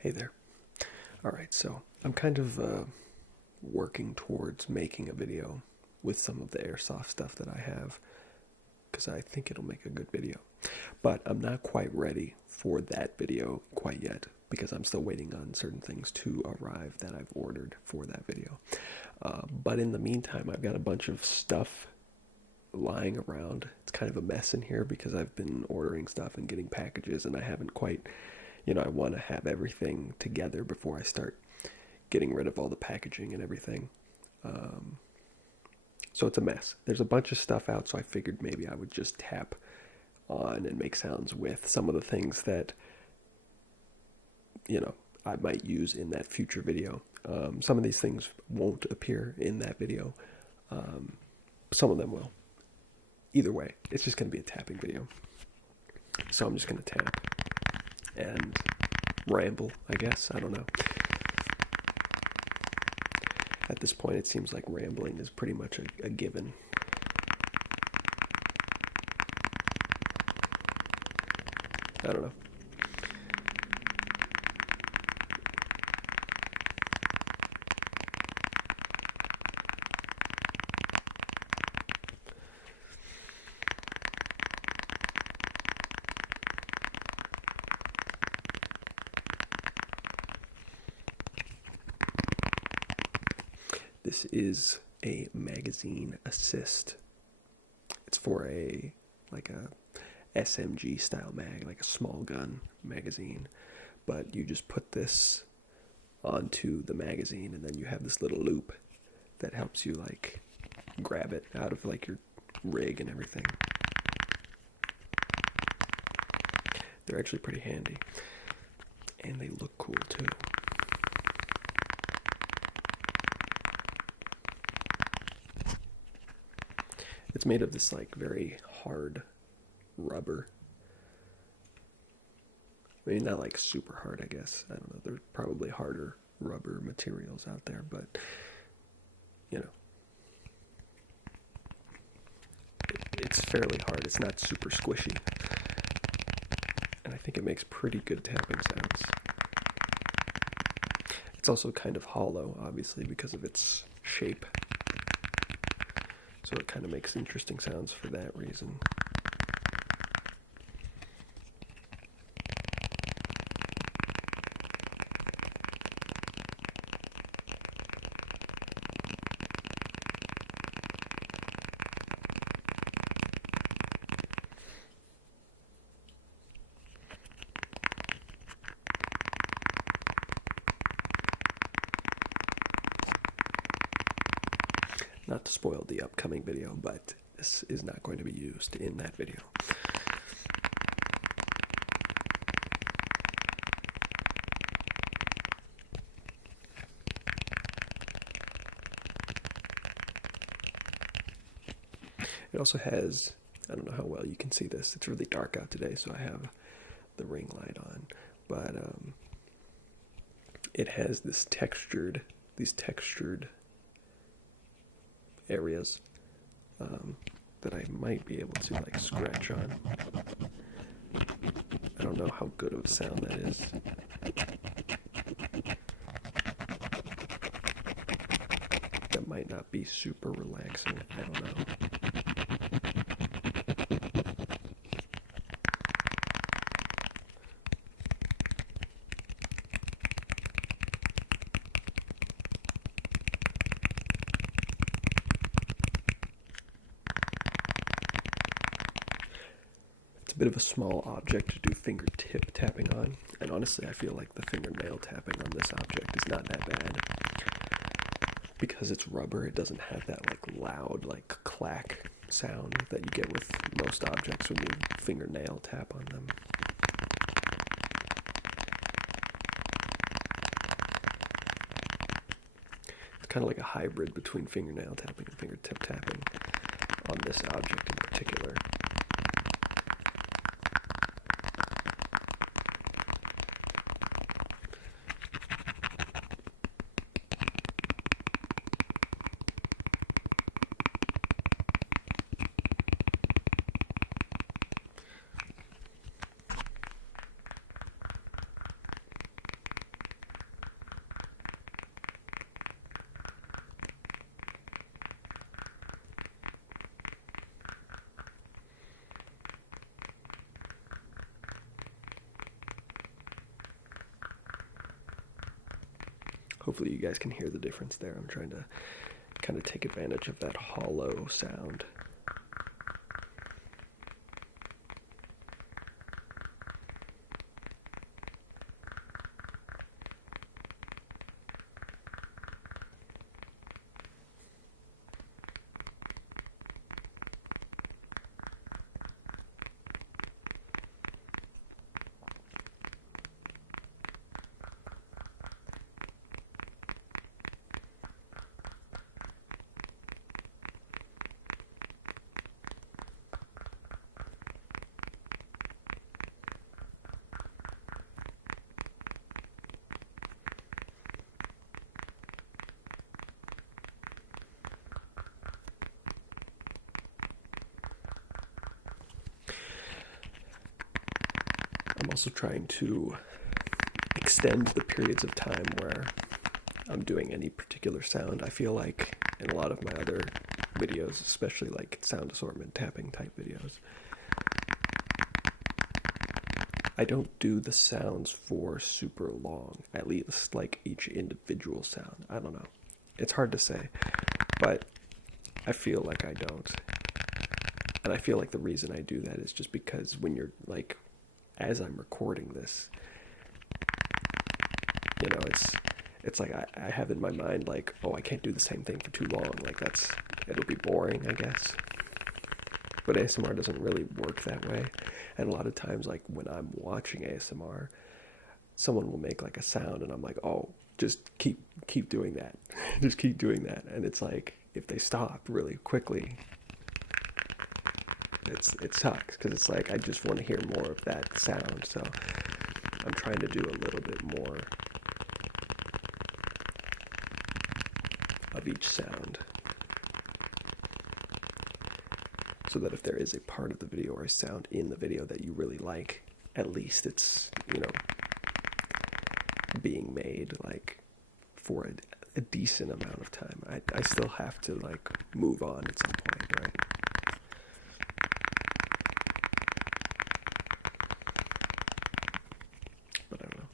Hey there. Alright, so I'm kind of working towards making a video with some of the airsoft stuff that I have because I think it'll make a good video. But I'm not quite ready for that video quite yet because I'm still waiting on certain things to arrive that I've ordered for that video. But in the meantime, I've got a bunch of stuff lying around. It's kind of a mess in here because I've been ordering stuff and getting packages, and I haven't quite, I want to have everything together before I start getting rid of all the packaging and everything. So it's a mess. There's a bunch of stuff out, so I figured maybe I would just tap on and make sounds with some of the things that, I might use in that future video. Some of these things won't appear in that video. Some of them will. Either way, it's just going to be a tapping video. So I'm just going to tap and ramble, I guess. I don't know. At this point, it seems like rambling is pretty much a given. I don't know. This is a magazine assist. It's for a SMG style mag, like a small gun magazine. But you just put this onto the magazine, and then you have this little loop that helps you grab it out of your rig and everything. They're actually pretty handy, and they look cool too. It's made of this very hard rubber. I mean, not super hard, I guess. I don't know. There's probably harder rubber materials out there, but it's fairly hard. It's not super squishy, and I think it makes pretty good tapping sounds. It's also kind of hollow, obviously, because of its shape. So it kind of makes interesting sounds for that reason. Not to spoil the upcoming video, but this is not going to be used in that video. It also has, I don't know how well you can see this, it's really dark out today, so I have the ring light on, but it has these textured areas that I might be able to scratch on. I don't know how good of a sound that is. That might not be super relaxing. I don't know. Bit of a small object to do fingertip tapping on, and honestly I feel like the fingernail tapping on this object is not that bad. Because it's rubber, it doesn't have that loud clack sound that you get with most objects when you fingernail tap on them. It's kind of like a hybrid between fingernail tapping and fingertip tapping on this object in particular. hopefully you guys can hear the difference there. I'm trying to kind of take advantage of that hollow sound. I'm also trying to extend the periods of time where I'm doing any particular sound. I feel like in a lot of my other videos, especially like sound assortment tapping type videos, I don't do the sounds for super long, at least like each individual sound. I don't know. It's hard to say, but I feel like I don't. And I feel like the reason I do that is just because when you're like, as I'm recording this, you know, it's like I have in my mind like, oh, I can't do the same thing for too long. Like it'll be boring, I guess. But ASMR doesn't really work that way. And a lot of times, like when I'm watching ASMR, someone will make like a sound and I'm like, oh, just keep doing that. Just keep doing that. And it's like, if they stop really quickly, it sucks, because it's like I just want to hear more of that sound. So I'm trying to do a little bit more of each sound, so that if there is a part of the video or a sound in the video that you really like, at least it's, you know, being made like for a decent amount of time. I still have to like move on at some point, right? But I don't know.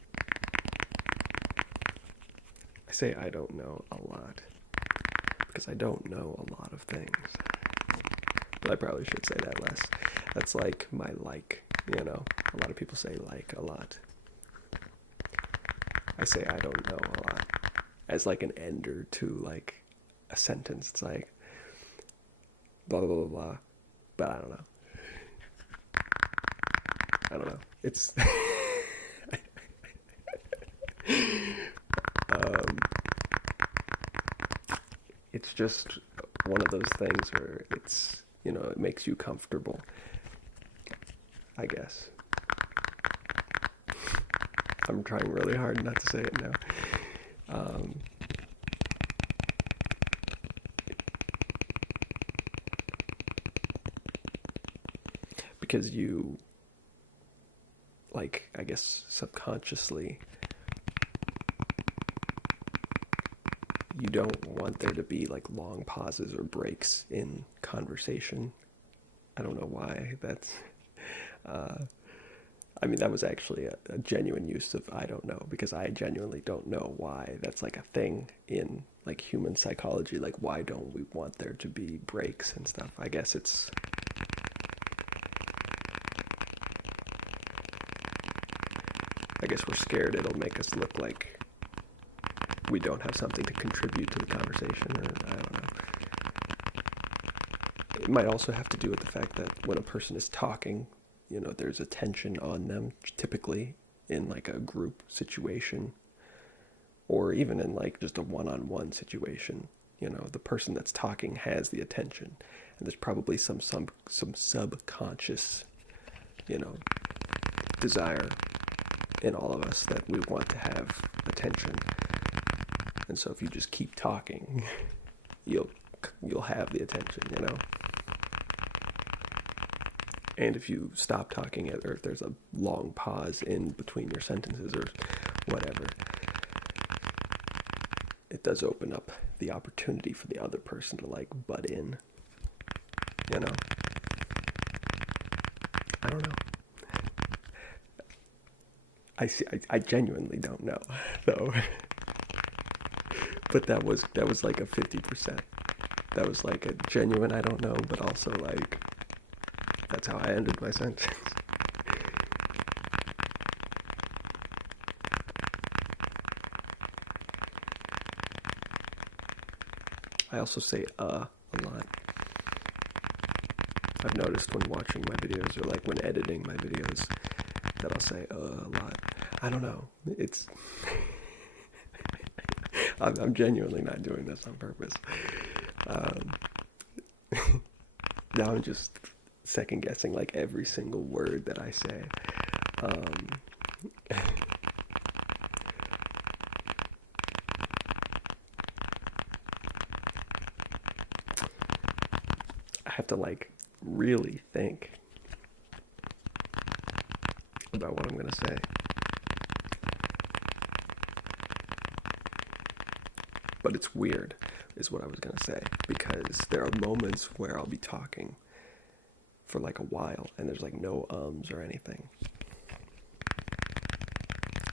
I say I don't know a lot because I don't know a lot of things. But I probably should say that less. That's like my like, you know. A lot of people say like a lot. I say I don't know a lot as like an ender to like a sentence. It's like blah blah blah blah, but I don't know. I don't know. It's it's just one of those things where it's, you know, it makes you comfortable, I guess. I'm trying really hard not to say it now. Because you, like, I guess subconsciously, you don't want there to be like long pauses or breaks in conversation. I don't know why. That's I mean, that was actually a genuine use of I don't know, because I genuinely don't know why that's like a thing in like human psychology. Like, why don't we want there to be breaks and stuff? I guess we're scared it'll make us look like we don't have something to contribute to the conversation, or I don't know. It might also have to do with the fact that when a person is talking, you know, there's attention on them, typically in like a group situation, or even in like just a one-on-one situation. You know, the person that's talking has the attention, and there's probably some subconscious, you know, desire in all of us that we want to have attention. And so if you just keep talking, you'll have the attention, you know. And if you stop talking, or if there's a long pause in between your sentences or whatever, it does open up the opportunity for the other person to like butt in, you know. I don't know. I genuinely don't know, though. But that was like a 50%. That was like a genuine I don't know, but also like that's how I ended my sentence. I also say a lot. I've noticed when watching my videos or like when editing my videos that I'll say a lot. I don't know. It's I'm genuinely not doing this on purpose. Now I'm just second guessing like every single word that I say. I have to like really think about what I'm gonna say. But it's weird, is what I was gonna say, because there are moments where I'll be talking for like a while and there's like no ums or anything.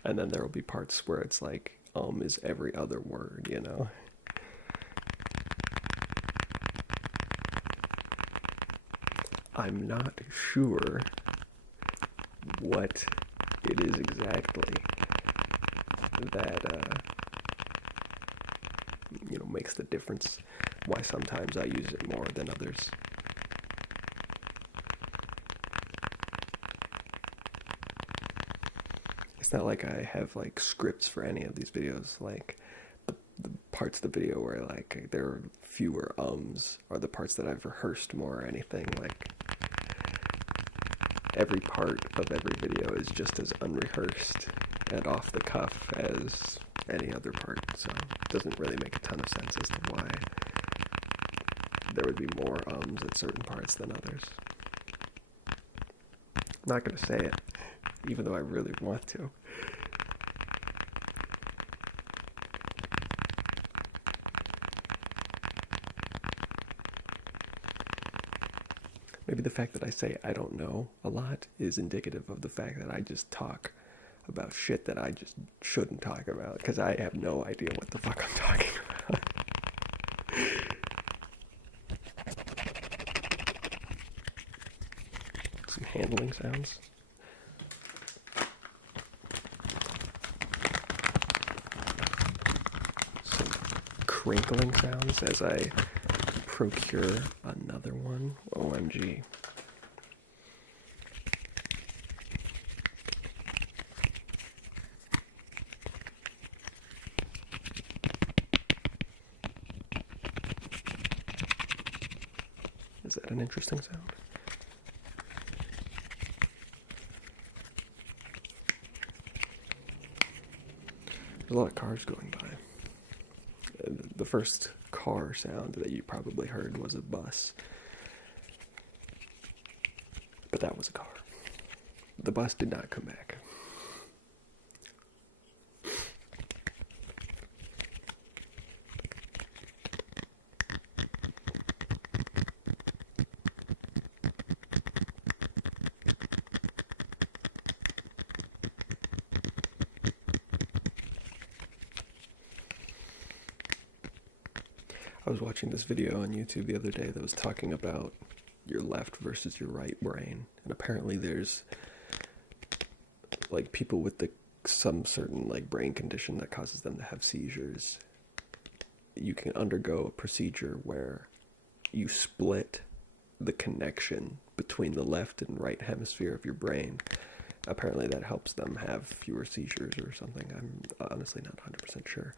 And then there will be parts where it's like is every other word, you know? I'm not sure what it is exactly that makes the difference, why sometimes I use it more than others. It's not like I have like scripts for any of these videos. Like the parts of the video where like there are fewer ums are the parts that I've rehearsed more or anything. Like every part of every video is just as unrehearsed and off the cuff as any other part, so it doesn't really make a ton of sense as to why there would be more ums at certain parts than others. I'm not gonna say it, even though I really want to. Maybe the fact that I say I don't know a lot is indicative of the fact that I just talk about shit that I just shouldn't talk about, because I have no idea what the fuck I'm talking about. Some handling sounds. Some crinkling sounds as I procure another one. OMG. Is that an interesting sound? There's a lot of cars going by. The first car sound that you probably heard was a bus. But that was a car. The bus did not come back. I was watching this video on YouTube the other day that was talking about your left versus your right brain, and apparently there's like people with some certain like brain condition that causes them to have seizures. You can undergo a procedure where you split the connection between the left and right hemisphere of your brain. Apparently that helps them have fewer seizures or something. I'm honestly not 100% sure.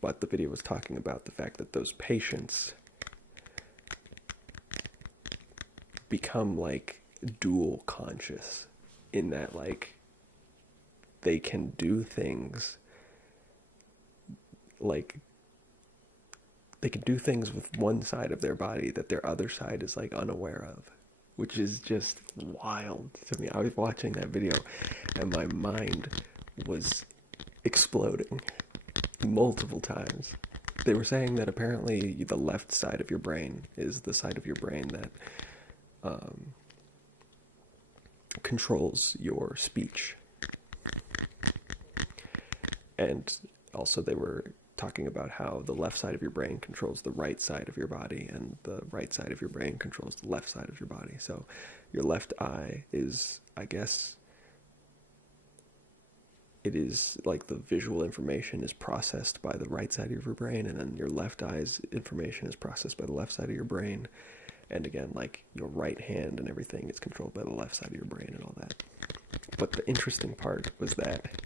But the video was talking about the fact that those patients become like dual conscious, in that like they can do things like they can do things with one side of their body that their other side is like unaware of, which is just wild to me. I was watching that video and my mind was exploding multiple times. They were saying that apparently the left side of your brain is the side of your brain that controls your speech. And also they were talking about how the left side of your brain controls the right side of your body, and the right side of your brain controls the left side of your body. So your left eye is, I guess, it is like the visual information is processed by the right side of your brain, and then your left eye's information is processed by the left side of your brain. And again, like your right hand and everything is controlled by the left side of your brain and all that. But the interesting part was that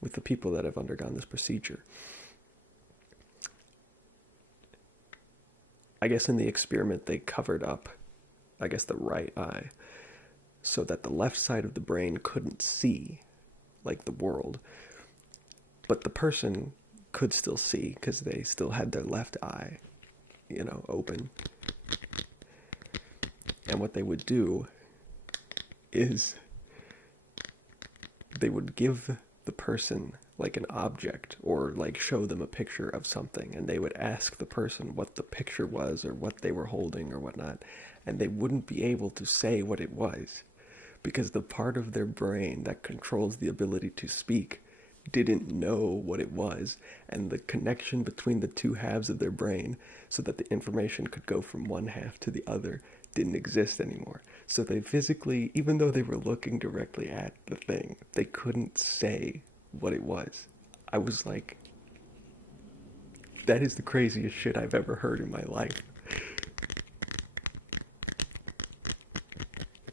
with the people that have undergone this procedure, I guess in the experiment they covered up, I guess, the right eye so that the left side of the brain couldn't see, like, the world. But the person could still see because they still had their left eye, open. And what they would do is they would give the person like an object, or like show them a picture of something, and they would ask the person what the picture was or what they were holding or whatnot, and they wouldn't be able to say what it was because the part of their brain that controls the ability to speak didn't know what it was, and the connection between the two halves of their brain so that the information could go from one half to the other didn't exist anymore. So they physically, even though they were looking directly at the thing, they couldn't say what it was. I was like, that is the craziest shit I've ever heard in my life.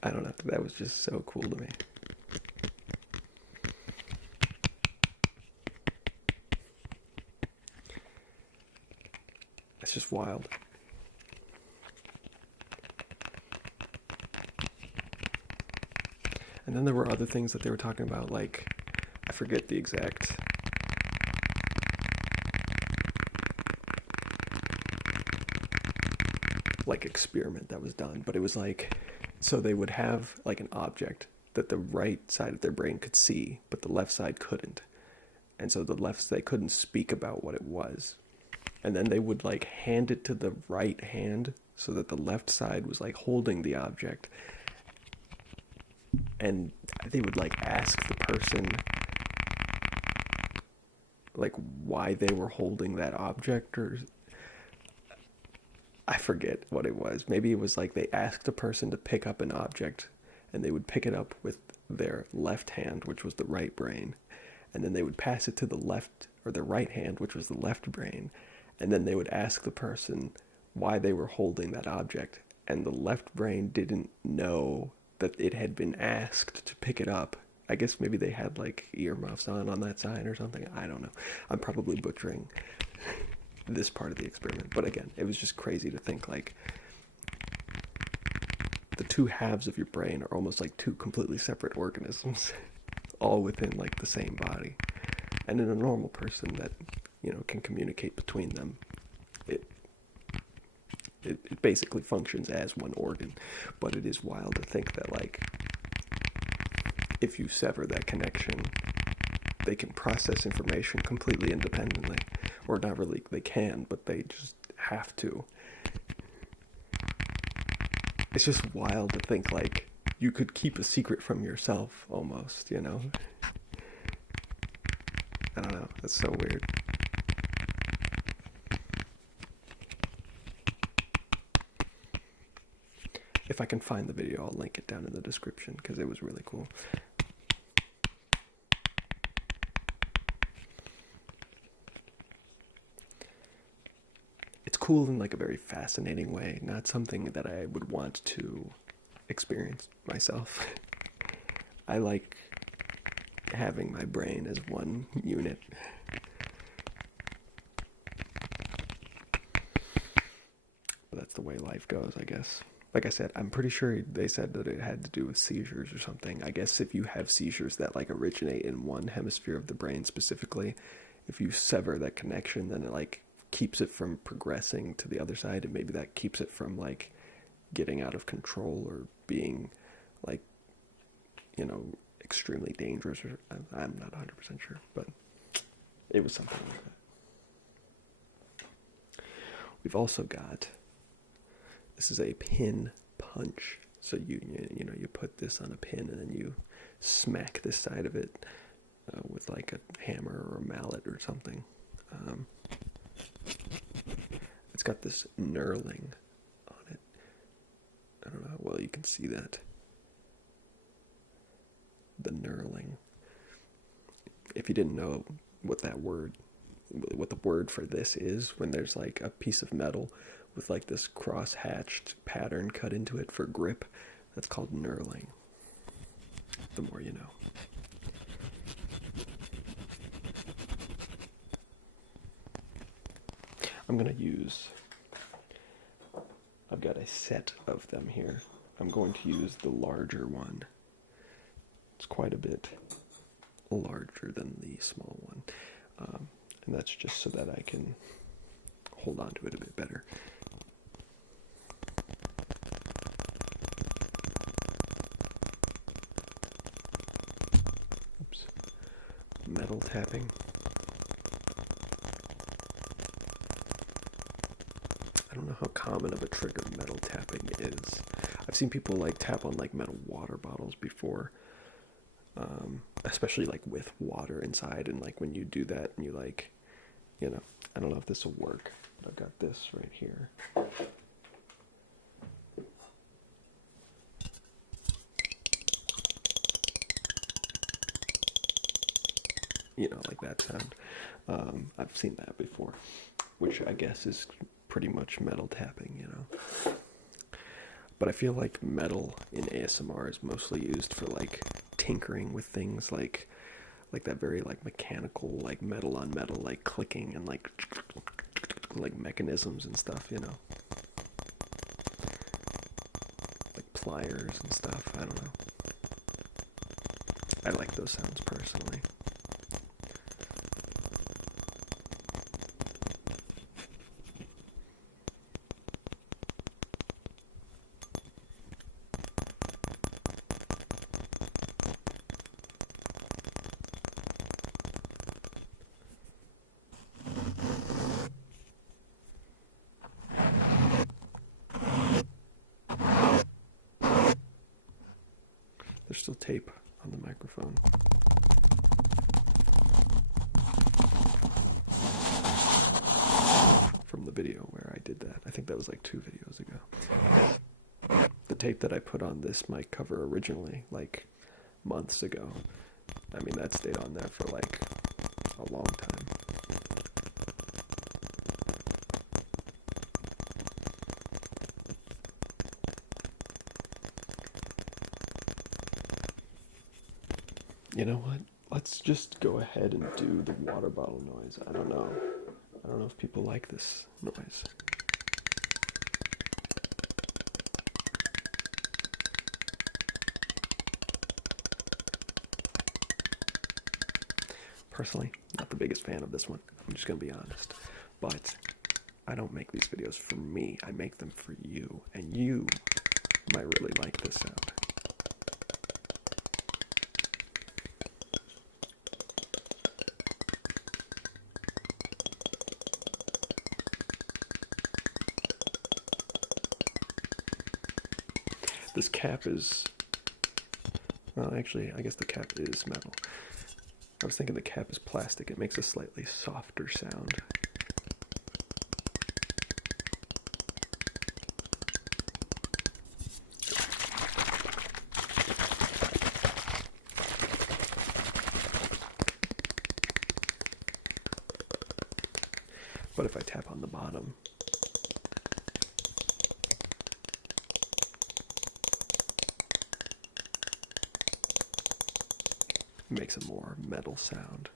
I don't know, that was just so cool to me. It's just wild. And then there were other things that they were talking about, like, I forget the exact like experiment that was done, but it was like, so they would have like an object that the right side of their brain could see, but the left side couldn't. And so they couldn't speak about what it was. And then they would like hand it to the right hand so that the left side was like holding the object. And they would like ask the person like why they were holding that object, or I forget what it was. Maybe it was like they asked a person to pick up an object, and they would pick it up with their left hand, which was the right brain, and then they would pass it to the left, or their right hand, which was the left brain, and then they would ask the person why they were holding that object, and the left brain didn't know that it had been asked to pick it up. I guess maybe they had like earmuffs on that side or something. I don't know. I'm probably butchering this part of the experiment. But again, it was just crazy to think like the two halves of your brain are almost like two completely separate organisms, all within like the same body. And in a normal person that, can communicate between them, it basically functions as one organ. But it is wild to think that like if you sever that connection, they can process information completely independently. Or not really, they can, but they just have to. It's just wild to think like you could keep a secret from yourself almost, I don't know, that's so weird. If I can find the video, I'll link it down in the description because it was really cool. It's cool in like a very fascinating way, not something that I would want to experience myself. I like having my brain as one unit. But that's the way life goes, I guess. Like I said, I'm pretty sure they said that it had to do with seizures or something. I guess if you have seizures that like originate in one hemisphere of the brain specifically, if you sever that connection, then it like keeps it from progressing to the other side, and maybe that keeps it from like getting out of control or being like, extremely dangerous, or I'm not 100% sure, but it was something like that. We've also got, this is a pin punch. So you put this on a pin and then you smack this side of it with like a hammer or a mallet or something. It's got this knurling on it. I don't know how well you can see that. The knurling. If you didn't know what the word for this is, when there's like a piece of metal with like this cross-hatched pattern cut into it for grip, that's called knurling. The more you know. I've got a set of them here. I'm going to use the larger one. It's quite a bit larger than the small one. And that's just so that I can hold on to it a bit better. Oops. Metal tapping. I don't know how common of a trigger metal tapping is. I've seen people like tap on like metal water bottles before, especially like with water inside, and like when you do that and you like, you know, I don't know if this will work, but I've got this right here. You know, like that sound. I've seen that before, which I guess is pretty much metal tapping, you know. But I feel like metal in ASMR is mostly used for like tinkering with things, like that very like mechanical, like metal on metal, like clicking and like mechanisms and stuff, you know. Like pliers and stuff, I don't know. I like those sounds personally. There's still tape on the microphone. From the video where I did that. I think that was like 2 videos ago. The tape that I put on this mic cover originally, like months ago, I mean, that stayed on there for like a long time. You know what? Let's just go ahead and do the water bottle noise. I don't know if people like this noise. Personally, not the biggest fan of this one. I'm just gonna be honest. But I don't make these videos for me. I make them for you. And you might really like this sound. This cap is, well, actually, I guess the cap is metal. I was thinking the cap is plastic. It makes a slightly softer sound. But if I tap on the bottom, it makes a more metal sound.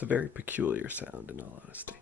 It's a very peculiar sound, in all honesty.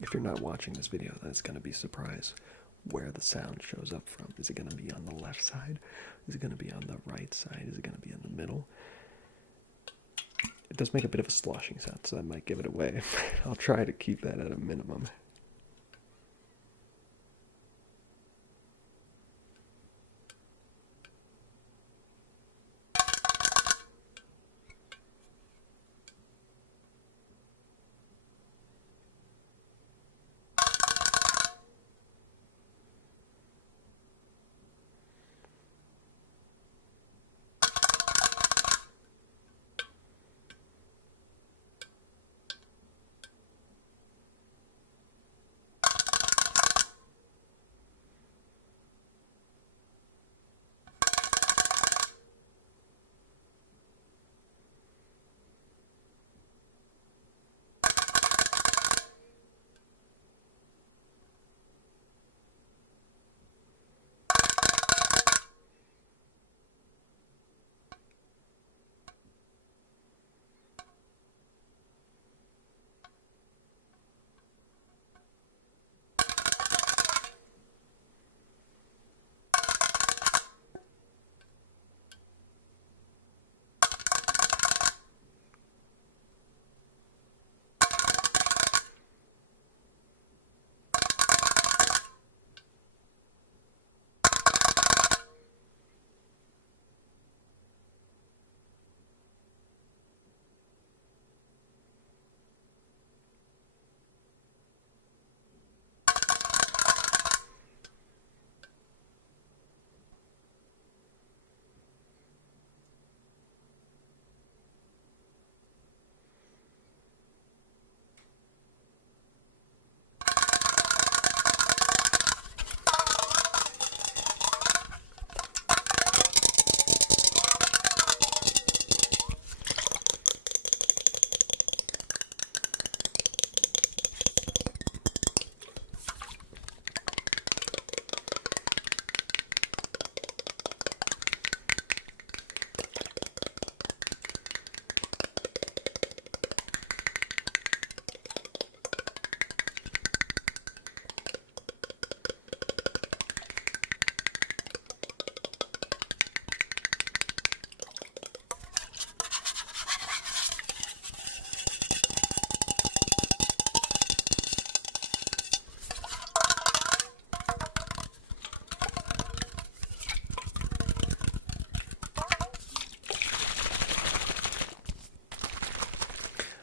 If you're not watching this video, then it's going to be a surprise where the sound shows up from. Is it going to be on the left side? Is it going to be on the right side? Is it going to be in the middle? It does make a bit of a sloshing sound, so that might give it away. I'll try to keep that at a minimum.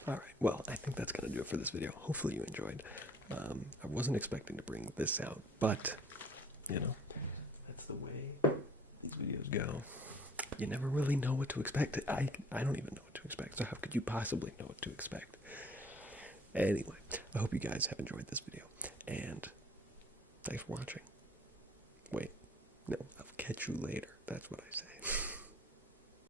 Alright, well, I think that's going to do it for this video. Hopefully you enjoyed. I wasn't expecting to bring this out, but, you know, that's the way these videos go. You never really know what to expect. I don't even know what to expect, so how could you possibly know what to expect? Anyway, I hope you guys have enjoyed this video, and thanks for watching. Wait, no, I'll catch you later. That's what I say.